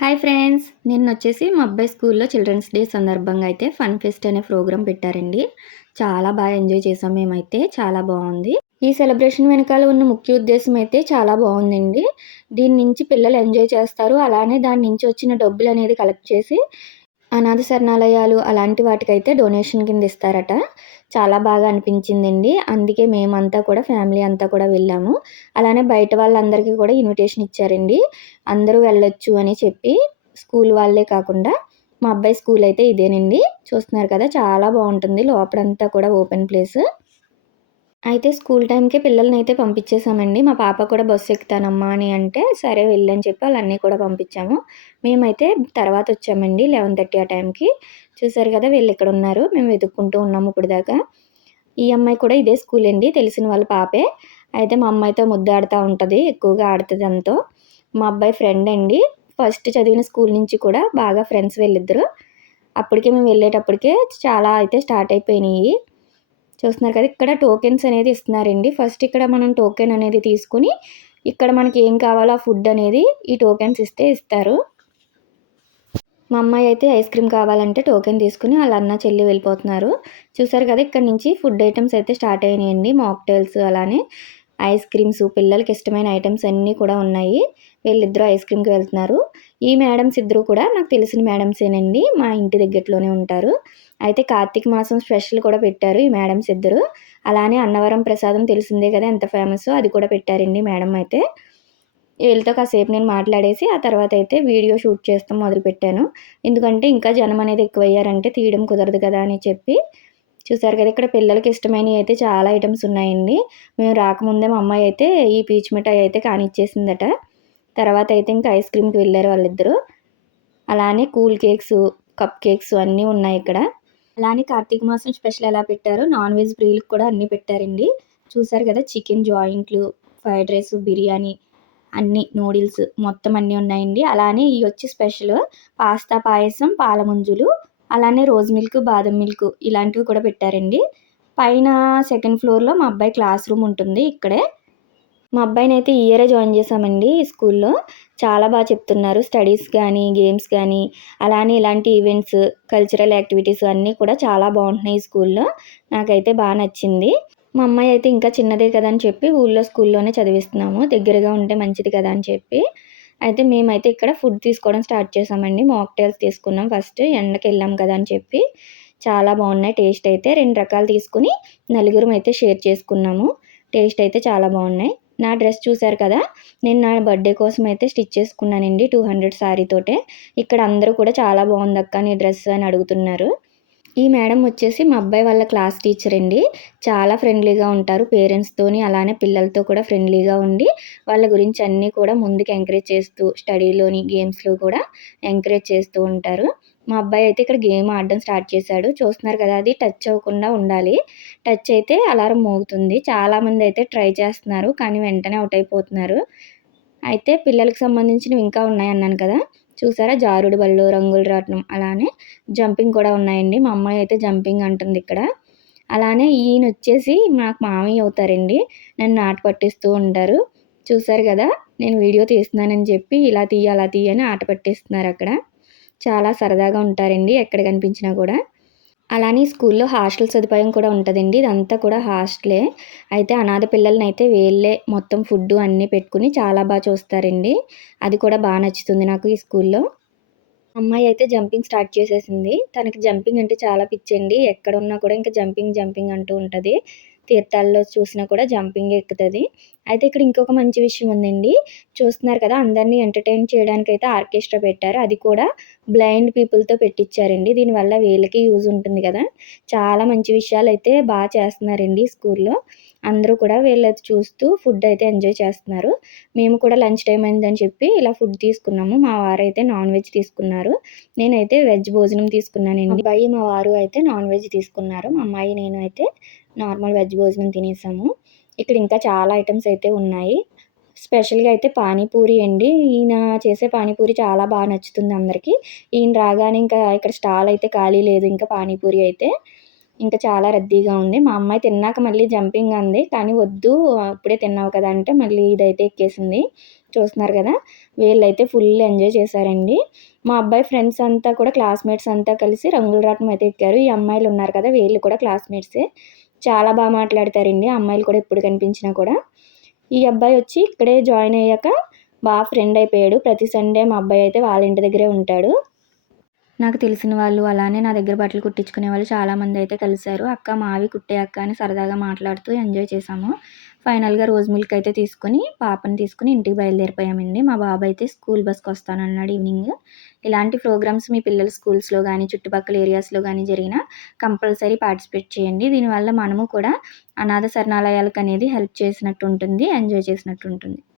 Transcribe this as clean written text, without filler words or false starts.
Hi friends! నిన్నొచ్చేసి మా అబ్బాయి స్కూల్‌లో చిల్డ్రన్స్ డే సందర్భంగా అయితే ఫన్ ఫెస్ట్ అనే ప్రోగ్రామ్ పెట్టారండి. చాలా బాగా ఎంజాయ్ చేసాం మేమైతే. చాలా బావుంది. ఈ సెలబ్రేషన్ వెనకాల ఉన్న ముఖ్య ఉద్దేశ్యం అయితే చాలా బావుందండి. దీని నుంచి పిల్లలు ఎంజాయ్ చేస్తారు. అలానే దాని నుంచి వచ్చిన డబ్బులనేది కలెక్ట్ చేసి అనాథ శరణాలయాలు అలాంటి వాటికైతే డొనేషన్ కింద ఇస్తారట. చాలా బాగా అనిపించిందండి. అందుకే మేమంతా కూడా ఫ్యామిలీ అంతా కూడా వెళ్ళాము. అలానే బయట వాళ్ళందరికీ కూడా ఇన్విటేషన్ ఇచ్చారండి. అందరూ వెళ్ళొచ్చు అని చెప్పి స్కూల్ వాళ్ళే కాకుండా మా అబ్బాయి స్కూల్ అయితే ఇదేనండి. చూస్తున్నారు కదా! చాలా బావుంటుంది. లోపలంతా కూడా ఓపెన్ ప్లేస్. అయితే స్కూల్ టైమ్‌కే పిల్లలనైతే పంపించేసామండి. మా పాప కూడా బస్సు ఎక్కుతానమ్మా అని అంటే, సరే వెళ్ళని చెప్పి వాళ్ళన్నీ కూడా పంపించాము. మేమైతే తర్వాతొచ్చామండి 11:30 ఆ టైంకి. చూసారు కదా! వీళ్ళిక్కడున్నారు. మేము వెతుక్కుంటూ ఉన్నాము ఇప్పటిదాకా. ఈ అమ్మాయి కూడా ఇదే స్కూలండి. తెలిసిన వాళ్ళ పాపే. అయితే మా అమ్మాయితో ముద్దాడుతా ఉంటది. ఎక్కువగా ఆడుతది తనతో. మా అబ్బాయి ఫ్రెండ్ అండి. ఫస్ట్ చదివిన స్కూల్ నుంచి కూడా బాగా ఫ్రెండ్స్ వీళ్ళిద్దరు. అప్పటికే మేము వెళ్ళేటప్పటికే చాలా అయితే స్టార్ట్ అయిపోయినియి. చూస్తున్నారు కదా! ఇక్కడ టోకెన్స్ అనేది ఇస్తున్నారండి. ఫస్ట్ ఇక్కడ మనం టోకెన్ అనేది తీసుకొని, ఇక్కడ మనకి ఏం కావాలో ఆ ఫుడ్ అనేది ఈ టోకెన్స్ ఇస్తే ఇస్తారు. మా అమ్మాయి అయితే ఐస్ క్రీమ్ కావాలంటే టోకెన్ తీసుకొని ఆళ్ళ అన్న, చెల్లి వెళ్ళిపోతున్నారు. చూసారు కదా! ఇక్కడి నుంచి ఫుడ్ ఐటెమ్స్ అయితే స్టార్ట్ అయినాయండి. మాక్టైల్స్ అలానే ఐస్ క్రీమ్స్ పిల్లలకి ఇష్టమైన ఐటెమ్స్ అన్నీ కూడా ఉన్నాయి. వీళ్ళిద్దరూ ఐస్ క్రీమ్‌కి వెళ్తున్నారు. ఈ మేడమ్స్ ఇద్దరు కూడా నాకు తెలిసిన మేడమ్సేనండి. మా ఇంటి దగ్గరలోనే ఉంటారు. అయితే కార్తీక మాసం స్పెషల్ కూడా పెట్టారు ఈ మేడమ్స్ ఇద్దరు. అలానే అన్నవరం ప్రసాదం తెలిసిందే కదా! ఎంత ఫేమస్సో అది కూడా పెట్టారండి మేడమ్ అయితే. వీళ్ళతో కాసేపు నేను మాట్లాడేసి ఆ తర్వాతయితే వీడియో షూట్ చేస్తాం మొదలుపెట్టాను. ఎందుకంటే ఇంకా జనం అనేది ఎక్కువయ్యారంటే తీయడం కుదరదు కదా అని చెప్పి. చూసారు కదా! ఇక్కడ పిల్లలకి ఇష్టమైనయి అయితే చాలా ఐటెమ్స్ ఉన్నాయండి. మేము రాకముందే మా అమ్మాయి అయితే ఈ పీచు మిఠాయి అయితే కానిచ్చేసిందట. తర్వాతయితే ఇంకా ఐస్ క్రీమ్‌కి వెళ్లారు వాళ్ళిద్దరూ. అలానే కూల్ కేక్సు, కప్ కేక్స్ అన్నీ ఉన్నాయిక్కడ. అలానే కార్తీక మాసం స్పెషల్ ఎలా పెట్టారో నాన్ వెజ్ ప్రియులకి కూడా అన్నీ పెట్టారండి. చూసారు కదా! చికెన్ జాయింట్లు, ఫ్రైడ్ రైసు, బిర్యానీ అన్నీ నూడిల్స్ మొత్తం అన్నీ ఉన్నాయండి. అలానే ఇయొచ్చి స్పెషల్ పాస్తా పాయసం, పాల ముంజులు, అలానే రోజ్ మిల్క్, బాదం మిల్క్ ఇలాంటివి కూడా పెట్టారండి. పైన సెకండ్ ఫ్లోర్‌లో మా అబ్బాయి క్లాస్ రూమ్ ఉంటుంది ఇక్కడే. మా అబ్బాయినైతే ఈ ఇయరే జాయిన్ చేశామండి ఈ స్కూల్‌లో. చాలా చెప్తున్నారు. స్టడీస్ గానీ, గేమ్స్ గానీ, అలానే ఇలాంటి ఈవెంట్స్, కల్చరల్ యాక్టివిటీస్ అన్నీ కూడా చాలా బావుంటున్నాయి ఈ స్కూల్‌లో. నాకైతే నచ్చింది. మా అమ్మాయి అయితే ఇంకా చిన్నదే కదా అని చెప్పి ఊళ్ళో స్కూల్‌లోనే చదివిస్తున్నాము. దగ్గరగా ఉంటే మంచిది కదా అని చెప్పి. అయితే మేమైతే ఇక్కడ ఫుడ్ తీసుకోవడం స్టార్ట్ చేశామండి. మాక్టైల్స్ తీసుకున్నాం ఫస్ట్. ఎండకెళ్ళాం కదా అని చెప్పి. చాలా బావున్నాయి టేస్ట్ అయితే. 2 రకాలు తీసుకొని నలుగురం అయితే షేర్ చేసుకున్నాము. టేస్ట్ అయితే చాలా బావున్నాయి. నా డ్రెస్ చూసారు కదా! నేను నా బర్త్‌డే కోసం అయితే స్టిచ్ చేసుకున్నానండి 200 శారీతోటే. ఇక్కడ అందరూ కూడా చాలా బావుందక్క నీ డ్రెస్ అని అడుగుతున్నారు. ఈ మేడం వచ్చేసి మా అబ్బాయి వాళ్ళ క్లాస్ టీచర్ అండి. చాలా ఫ్రెండ్లీగా ఉంటారు పేరెంట్స్‌తోని, అలానే పిల్లలతో కూడా ఫ్రెండ్లీగా ఉండి, వాళ్ళ గురించి అన్నీ కూడా ముందుకు ఎంకరేజ్ చేస్తూ, స్టడీలోని, గేమ్స్‌లో కూడా ఎంకరేజ్ చేస్తూ ఉంటారు. మా అబ్బాయి అయితే ఇక్కడ గేమ్ ఆడడం స్టార్ట్ చేశాడు. చూస్తున్నారు కదా! అది టచ్ అవ్వకుండా ఉండాలి. టచ్ అయితే అలారం మోగుతుంది. చాలామందయితే ట్రై చేస్తున్నారు. కానీ వెంటనే ఔట్ అయిపోతున్నారు. అయితే పిల్లలకి సంబంధించినవి ఇంకా ఉన్నాయన్నాను కదా! చూసారా జారుడు బళ్ళు, రంగుల రాట్నం, అలానే జంపింగ్ కూడా ఉన్నాయండి. మా అమ్మాయి అయితే జంపింగ్ అంటుందిక్కడ. అలానే ఈయనొచ్చేసి నాకు మామయ్య అవుతారండి. నన్ను ఆట పట్టిస్తూ ఉంటారు. చూసారు గదా! నేను వీడియో తీస్తున్నానని చెప్పి ఇలా తీయి, అలా తీయి అని ఆట పట్టిస్తున్నారక్కడ. చాలా సరదాగా ఉంటారండి ఎక్కడ కనిపించినా కూడా. అలానే స్కూల్లో హాస్టల్ సదుపాయం కూడా ఉంటదండి. ఇదంతా కూడా హాస్టలే. అయితే అనాథ పిల్లలనైతే వీళ్ళే మొత్తం ఫుడ్డు అన్నీ పెట్టుకొని చాలా చూస్తారండి. అది కూడా నచ్చుతుంది నాకు ఈ స్కూల్లో. అమ్మాయి అయితే జంపింగ్ స్టార్ట్ చేసేసింది. తనకి జంపింగ్ అంటే చాలా పిచ్చండి. ఎక్కడున్నా కూడా ఇంక జంపింగ్, జంపింగ్ అంటూ ఉంటది. తీర్థాల్లో చూసినా కూడా జంపింగే ఎక్కుతది. అయితే ఇక్కడ ఇంకొక మంచి విషయం ఉందండి. చూస్తున్నారు కదా! అందరిని ఎంటర్‌టైన్ చేయడానికైతే ఆర్కెస్ట్రా పెట్టారు. అది కూడా బ్లైండ్ పీపుల్‌తో పెట్టిచ్చారండి. దీనివల్ల వీళ్ళకి యూజ్ ఉంటుంది గదా! చాలా మంచి విషయాలైతే చేస్తున్నారండి స్కూల్‌లో. అందరూ కూడా వీళ్ళది చూస్తూ ఫుడ్ అయితే ఎంజాయ్ చేస్తున్నారు. మేము కూడా లంచ్ టైమ్ అయిందని చెప్పి ఇలా ఫుడ్ తీసుకున్నాము. మా వారైతే నాన్ వెజ్ తీసుకున్నారు. నేనైతే వెజ్ భోజనం తీసుకున్నానండి. మా అబ్బాయి, మా వారు అయితే నాన్ వెజ్ తీసుకున్నారు. మా అమ్మాయి, నేను అయితే నార్మల్ వెజ్ భోజనం తినేసాము. ఇక్కడ ఇంకా చాలా ఐటెమ్స్ అయితే ఉన్నాయి. స్పెషల్‌గా అయితే పానీపూరి అండి. ఈయన చేసే పానీపూరి చాలా నచ్చుతుంది అందరికి. ఈయన రాగానే ఇంకా ఇక్కడ స్టాల్ అయితే ఖాళీ లేదు ఇంకా పానీపూరి అయితే. ఇంకా చాలా రద్దీగా ఉంది. మా అమ్మాయి తిన్నాక మళ్ళీ జంపింగ్ అంది. కానీ వద్దు అప్పుడే తిన్నావు కదా! అంటే మళ్ళీ ఇదైతే ఎక్కేసింది. చూస్తున్నారు కదా! వీళ్ళైతే ఫుల్ ఎంజాయ్ చేశారండి. మా అబ్బాయి ఫ్రెండ్స్ అంతా కూడా క్లాస్‌మేట్స్ అంతా కలిసి రంగుల రాట్నం అయితే ఎక్కారు. ఈ అమ్మాయిలున్నారు కదా! వీళ్ళు కూడా క్లాస్‌మేట్సే. చాలా మాట్లాడతారండి. అమ్మాయిలు కూడా ఎప్పుడు కనిపించినా కూడా. ఈ అబ్బాయొచ్చి ఇక్కడే జాయిన్ అయ్యాక ఫ్రెండ్ అయిపోయాడు. ప్రతి సండే మా అబ్బాయి అయితే వాళ్ళ ఇంటి దగ్గరే ఉంటాడు. నాకు తెలిసిన వాళ్ళు, అలానే నా దగ్గర బట్టలు కుట్టించుకునే వాళ్ళు చాలామందయితే కలిసారు. "అక్క మావి కుట్టే అక్క" అని సరదాగా మాట్లాడుతూ ఎంజాయ్ చేశాము. ఫైనల్‌గా రోజ్ మిల్క్ అయితే తీసుకొని, పాపని తీసుకొని ఇంటికి బయలుదేరిపోయామండి. మా బాబయితే స్కూల్ బస్‌కొస్తానన్నాడు ఈవినింగ్. ఇలాంటి ప్రోగ్రామ్స్ మీ పిల్లల స్కూల్స్‌లో గానీ, చుట్టుపక్కల ఏరియాస్‌లో గానీ జరిగినా కంపల్సరీ పార్టిసిపేట్ చేయండి. దీనివల్ల మనము కూడా అనాథ శరణాలయాలకనేది హెల్ప్ చేసినట్టుంటుంది. ఎంజాయ్ చేసినట్టుంటుంది.